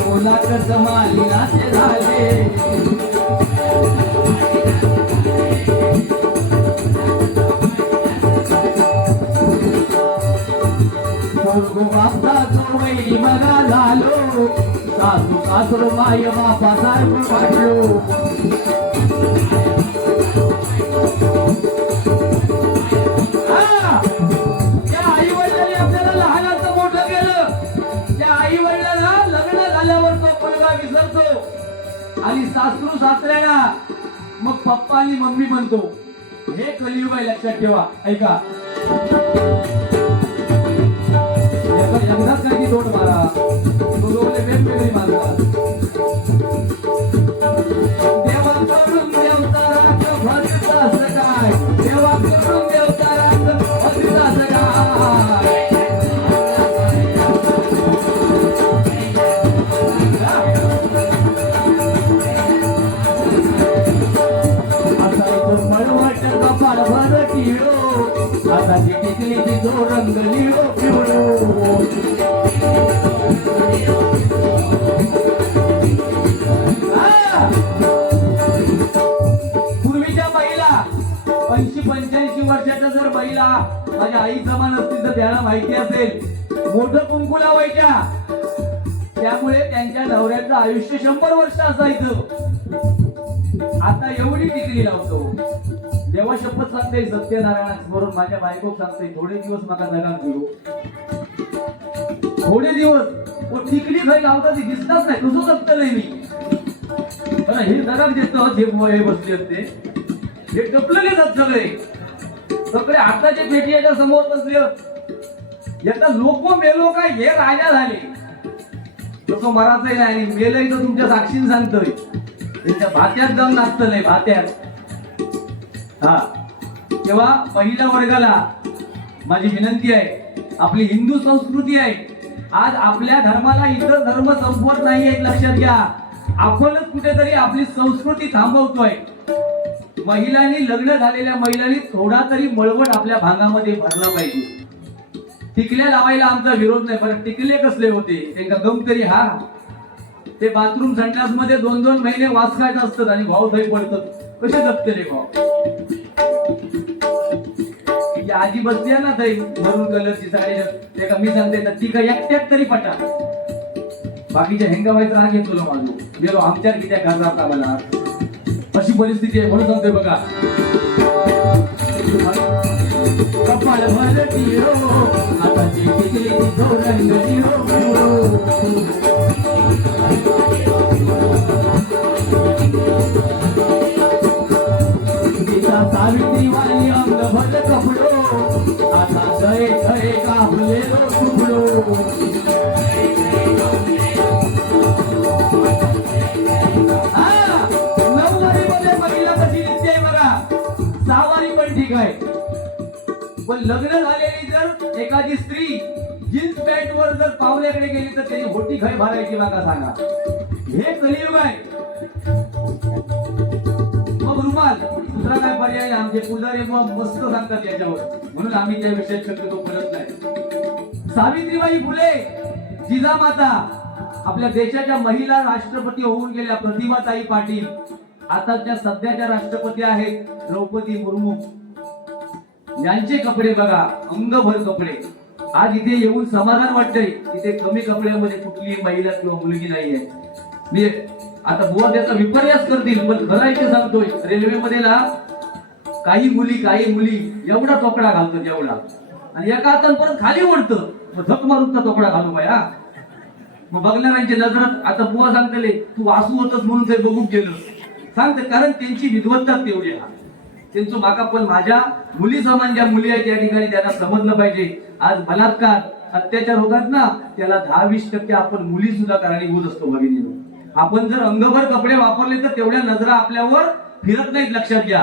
कोणाला जमाली नाते झाले बघा झालो सासू सासू माय बापा सारखं वाटलो त्या आई वडिलांनी आपल्याला लहानाचं मोठं केलं त्या आई वडिलांना लग्न झाल्यावर तो मुलगा विसरतो आणि सासरू सासऱ्याला मग पप्पा आणि मम्मी म्हणतो हे कलियुग आहे लक्षात ठेवा ऐका एकदाच काही तोड मारा दोघे वेगवेगळी मारतात देवा करून देवतारात भरतास काय देवा करून देवतारात भरतास काय असायचं मळवट कपाळ भर किडो आता टिकली ती जो रंग लिडो पिवळो पूर्वीच्या बाईला 80-85 वर्षाच्या जर बाईला माझ्या आई समान असतील तर त्याला माहिती असेल मोठं कुंकू लावायच्या त्यामुळे त्यांच्या नवऱ्याचं आयुष्य 100 वर्ष असायचं आता एवढी टिकली लावतो देवा शपथ सांगते सत्यनारायण स्मरून माझ्या बायकोक सांगते थोडे दिवस मला जगात घेऊ थोडे दिवस टिकली घरी लावता ती दिसताच नाही तुझं जगत नाही मी हे जगात देतो हे बसले असते हे टपलेले जात सगळे सगळे आताचे पेटी याच्या समोर बसले याचा लोक मेलो काय हे राजा झाले तसं मराठही नाही मेलही तर तुमच्या साक्षीने सांगतोय त्याच्या भात्यात जाऊन नाचत नाही भात्यात हा तेव्हा पहिल्या वर्गाला माझी विनंती आहे, आपली हिंदू संस्कृती आहे. आज आपल्या धर्माला इतर धर्म संपवत नाही एक लक्षात घ्या. आपणच कुठेतरी आपली संस्कृती थांबवतोय. महिलांनी, लग्न झालेल्या महिलांनी थोडा तरी मळवट आपल्या भागामध्ये भरला पाहिजे. टिकल्या लावायला आमचा विरोध नाही, पण टिकले कसले होते त्यांना गम तरी हा. ते बाथरूम संडास मध्ये 2-2 महिने वास खायचं असतात आणि भाऊ दही पडतात. कसे जगते रे भाऊ? ही आजी बसली आहे ना दही मरून कलरची साडी, ते का मी सांगते ना ती का एकट्यात तरी पटा. बाकीच्या हेंगावायचा राग येतो ना माझं, गेलो आमच्या किती घरात आम्हाला अशी परिस्थिती आहे. म्हणून सांगतोय बघा, कपाळ भरती हो आता टिकली रंगली हो. सावित्री वाली अंग भर कपडो आता जय जय काबले तुकडो. नऊवारी मध्ये महिला कशी दिसते बघा, सहावारी पण ठीक आहे. पण लग्न झालेली जर एखादी स्त्री जीन्स पॅन्ट वर जर पावल्याकडे गेली तर त्याची होटी खाय भरायची बघा. सांगा, हे कलियुग आहे. मग रुमाल, दुसरा काय पर्याय? आमचे पुजारी मस्त सांगतात याच्यावर, म्हणून आम्ही त्या विषयात शक्यतो बोलत नाही. सावित्रीबाई फुले, जिजामाता, आपल्या देशाच्या महिला राष्ट्रपती होऊन गेल्या प्रतिभाताई पाटील, आता त्या सध्याच्या राष्ट्रपती आहेत द्रौपदी मुर्मू. यांचे कपडे बघा, अंगभर कपडे. आज इथे येऊन समाधान वाटतंय, इथे कमी कपड्यामध्ये कुठली महिला किंवा मुलगी नाहीये. मी आता बुवा त्याचा विपर्यास करतील, पण खरं सांगतोय, रेल्वेमध्ये ना काही मुली एवढा तोकडा घालतात एवढा, आणि एका हातात परत खाली ओढतं, मग धक मारून तोकडा घालू बाया. मग बघणाऱ्यांची नजरात आता बुवा सांगतले तू वासू होतस म्हणून ते बघून गेलं सांगते, कारण त्यांची विद्वत्ता तेवढी आहे. त्यांचं माका पण माझ्या मुली समान ज्या मुली आहेत त्या ठिकाणी त्यांना समजलं पाहिजे. आज बलात्कार, अत्याचार होतात ना, त्याला 10-20% आपण मुली सुद्धा कारणीभूत असतो भगिनीनो. आपण जर अंगभर कपडे वापरले तर तेवढ्या नजरा आपल्यावर फिरत नाहीत, लक्षात घ्या.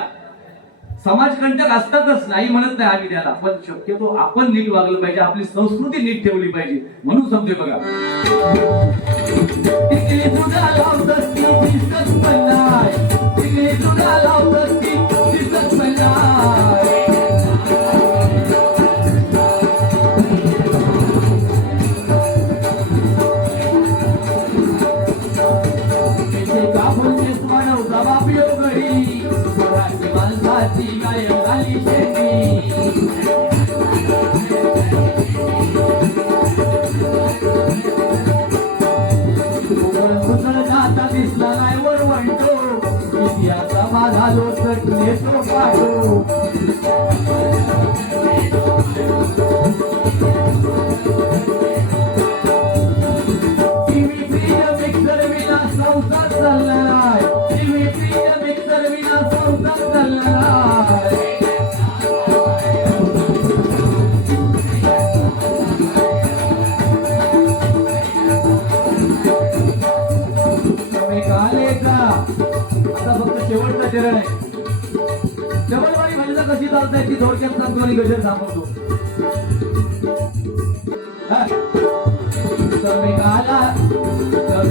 समाजकंटक असतातच, नाही म्हणत नाही आम्ही त्याला, पण शक्यतो आपण नीट वागलं पाहिजे, आपली संस्कृती नीट ठेवली पाहिजे. म्हणून समजे बघा, टिकली तुझा लावतात ती दिसत पण नाही, टिकली तुझा लावतात ती दिसत पण नाही. दिसला नाही वर म्हणतो, इतिहासा माझा लोट नेतो पाडो. टीव्ही प्रिय मिक्सर विना संसार चाललाय, टीव्ही प्रिय मिक्सर विना संसार चाललाय. आता फक्त शेवटचा चरण आहे. डबलवाडी महिला कशी चालताय ती थोडक्यात सांगतो आणि गजर सांगतो. कमी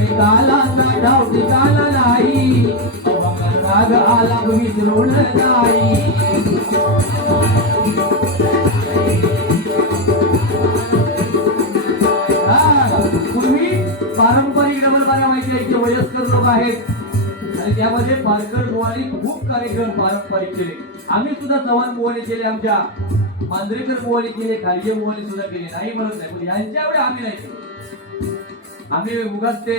काला ठाव ठिकाणा नाही, राग आला विसरून नाही. पूर्वी पारंपरिक डबलवाड्या माहिती आहे, वयस्कर लोक आहेत आणि त्यामध्ये पारकर बुवानी खूप कार्यक्रम पारंपरिक केले. आम्ही सुद्धा चव्हाण बुवानी केले, आमच्या मांजरेकर बुवानी केले, खारगे बुवानी सुद्धा केले, नाही म्हणत नाही, पण यांच्या एवढे आम्ही नाही केले. आम्ही उगाच ते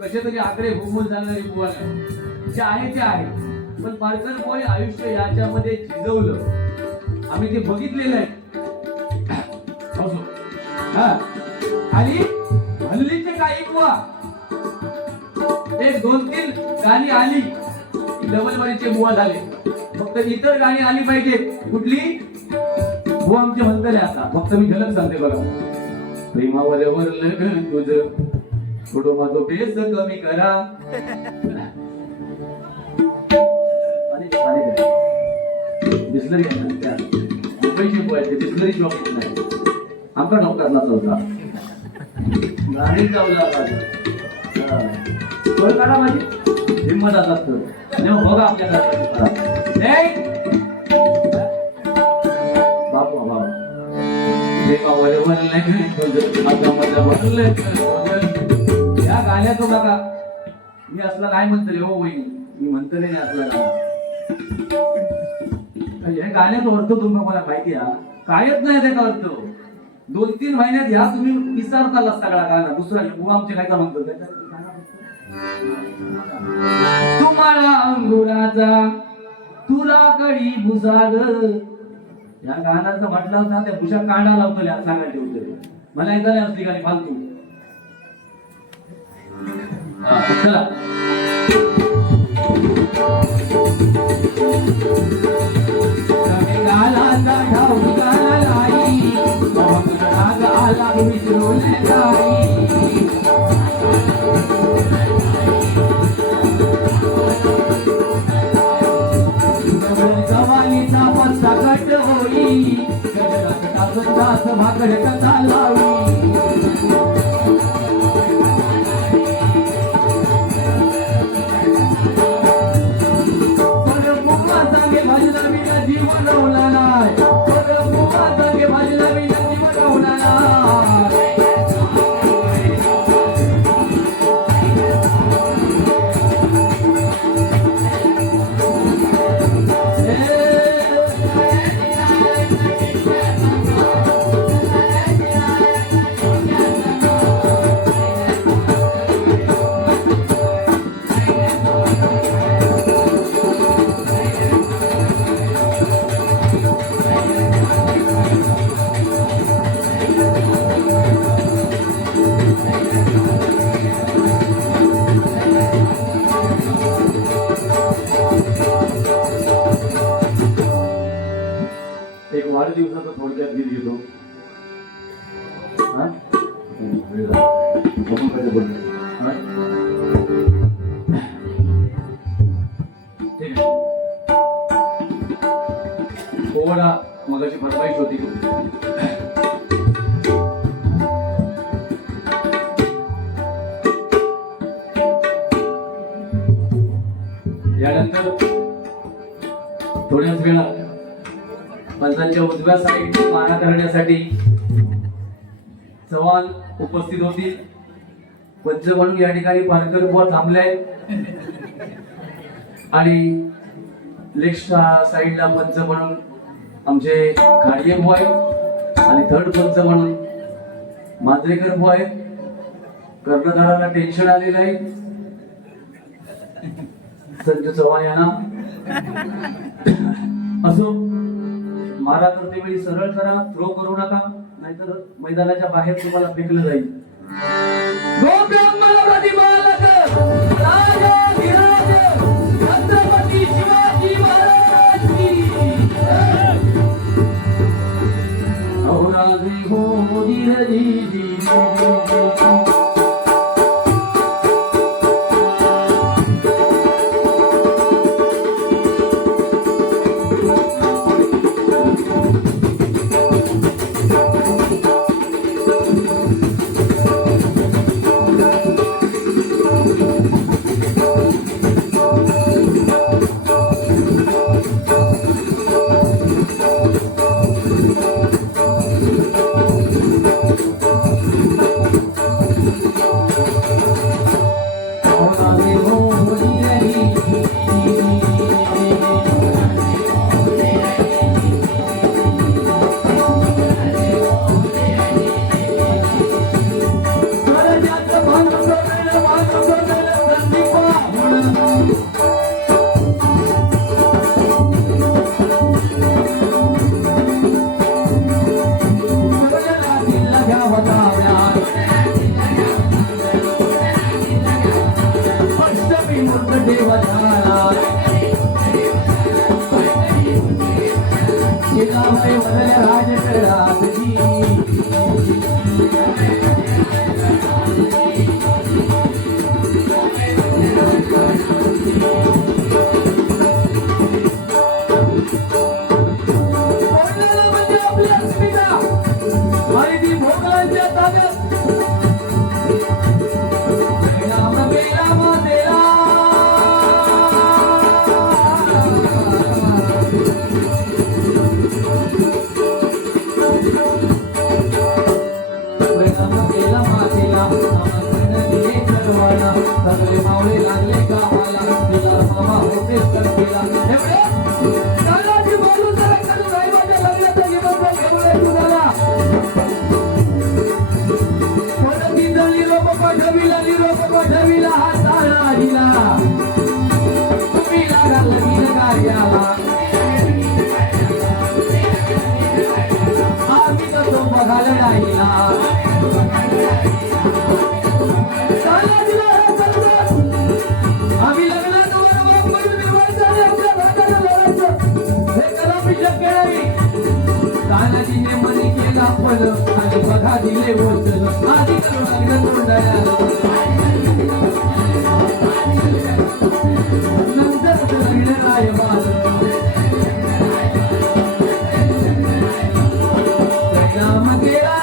कसे तरी आकडे भूमूल जाणारे बुवा नाही, जे आहे ते आहे. पण पारकर बुवानी आयुष्य याच्यामध्ये झिजवलं, आम्ही ते बघितलेलं आहे. आणि हल्लीचे काही बुवा एक 2-3 गाणी आली डबलवाडीचे बुवा झाले. फक्त इतर गाणी आली पाहिजे, कुठली बुवा आमचे म्हणतले. आता फक्त मी झलक सांगते बघा. प्रेमावर वरलं तुझं थोडं माझं बेस कमी करा, दिसलं पैसे पोहायचे बिस्लरी शॉप नाही आमका नौकरला चौथा गाडी जाऊला सोय काढा माझी हिंमत असतात तर बघा आपल्या बापू बाबा या गाण्याचं बघा मी असला काय म्हणतले हो वहिनी मी म्हणतले नाही असला गाणं हे गाण्याचा अर्थ तुम्हाला मला माहिती आहे कायच नाही त्याचा अर्थ 2-3 महिन्यात ह्या तुम्ही विसरताला सगळा गाणं दुसरा आमचे काय का म्हणतो तुम्हाला अंगुराचा तुला कडी भुसाग या गाण्याचं म्हटलं होता त्या भुषा कांडा लावतो सांगायचे होते मला एकदा नाही असली गाणी फालतू चला गवानीचा पत्ता कट होई भाकड कथा लावी भाजीला मी जीवन होणार नाही भाजीला मी जीवन होणार एक वाढदिवसाचा थोडक्यात गीत घेतो पोवाडा मगाची फरमाईश होती यानंतर थोड्याच वेळा पंचांच्या उजव्या साईड माना करण्यासाठी चव्हाण उपस्थित होती पंच म्हणून या ठिकाणी पारकर बुवा थांबले आणि लेफ्ट साईडला पंच म्हणून आमचे खाडिये बुवा आहेत आणि थर्ड पंच म्हणून मांजरेकर बुवा आहेत कर्णधाराला टेन्शन आलेलं आहे संजू चव्हाण यांना असो मारा करते वेळी सरळ करा थ्रो करू नका नाहीतर मैदानाच्या बाहेर तुम्हाला फेकलं जाईल छत्रपती शिवाजी महाराज हो राम केला मातेला परिणाम केला मातेला नमस्कार दिले सर्वांना सगळे मावळे लागले गावाला तिला मामा होते केला एवढे कालाची बाजू जरा काढून राहिवाच्या लग्नाचा निमंत्रण घेऊन येतो झाला कोणती दली रोप पाठविला हा तारा दिला तुम्ही लागा लगीन कार्याला आम्ही तर तो बघायला राहिला आम्ही लग्नात हे कलापी शक्य नाही कानाजीने मनी केला फल आणि बघा दिले वचन आधी करू लग्न तोंडाला नंतर लग्न राय बाल राम केला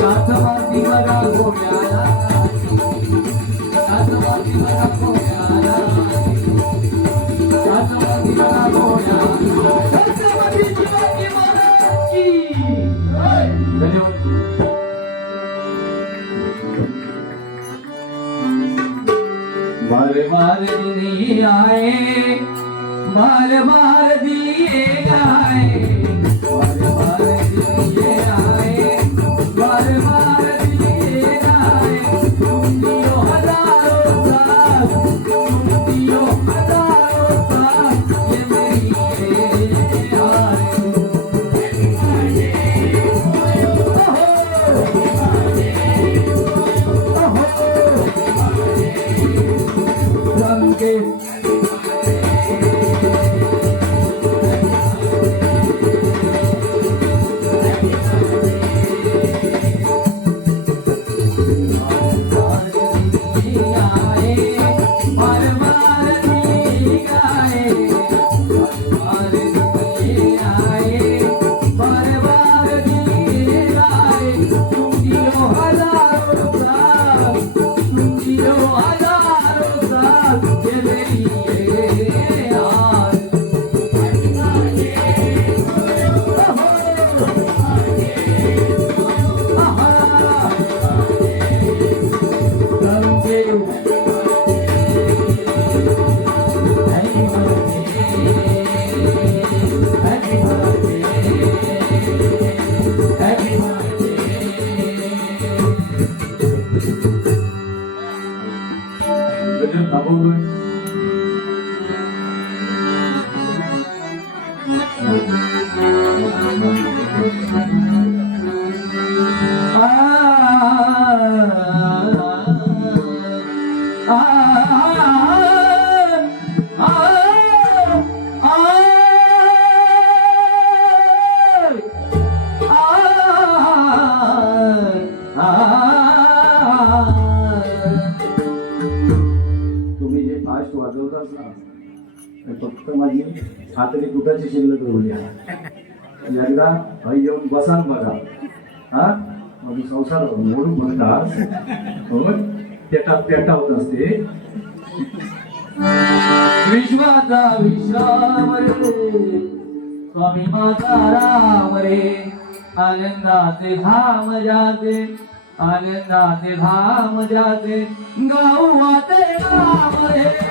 राजा बार दिए आए बार दिए आए बार दिए आए बार दिए आए तुम दियो हजारों साल ये मेरी फक्त माझी हातरी कुठाची शिल्लक उरली आहे एकदा भाई येऊन बसा बघा हा मग संसार मोडून म्हणतात पेटा होत असते विश्वाचा विश्राम रे स्वामी माता राम रे आनंदाचे धाम जाते आनंदाचे धाम जाते गावाते राम रे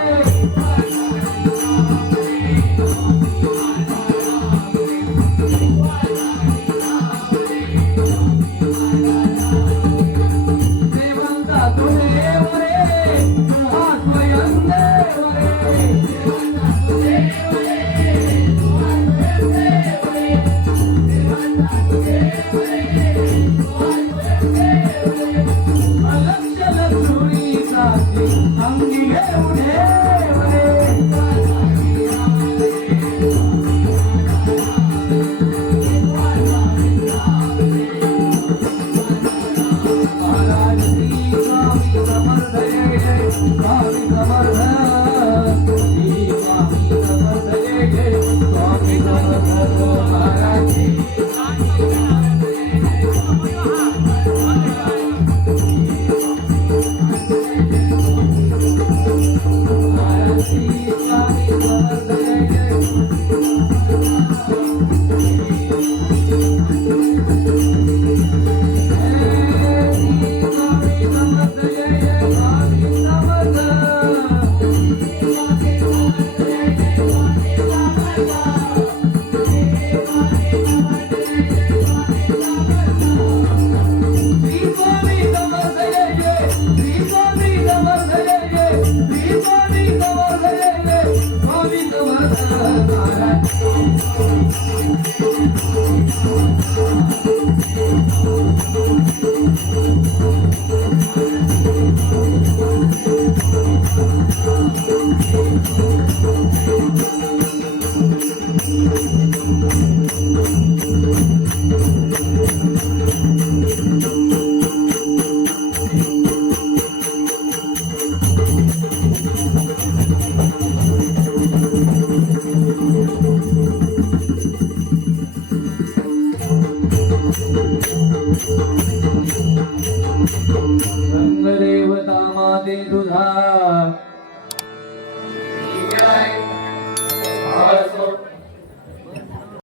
रंगदेवता माते तुझा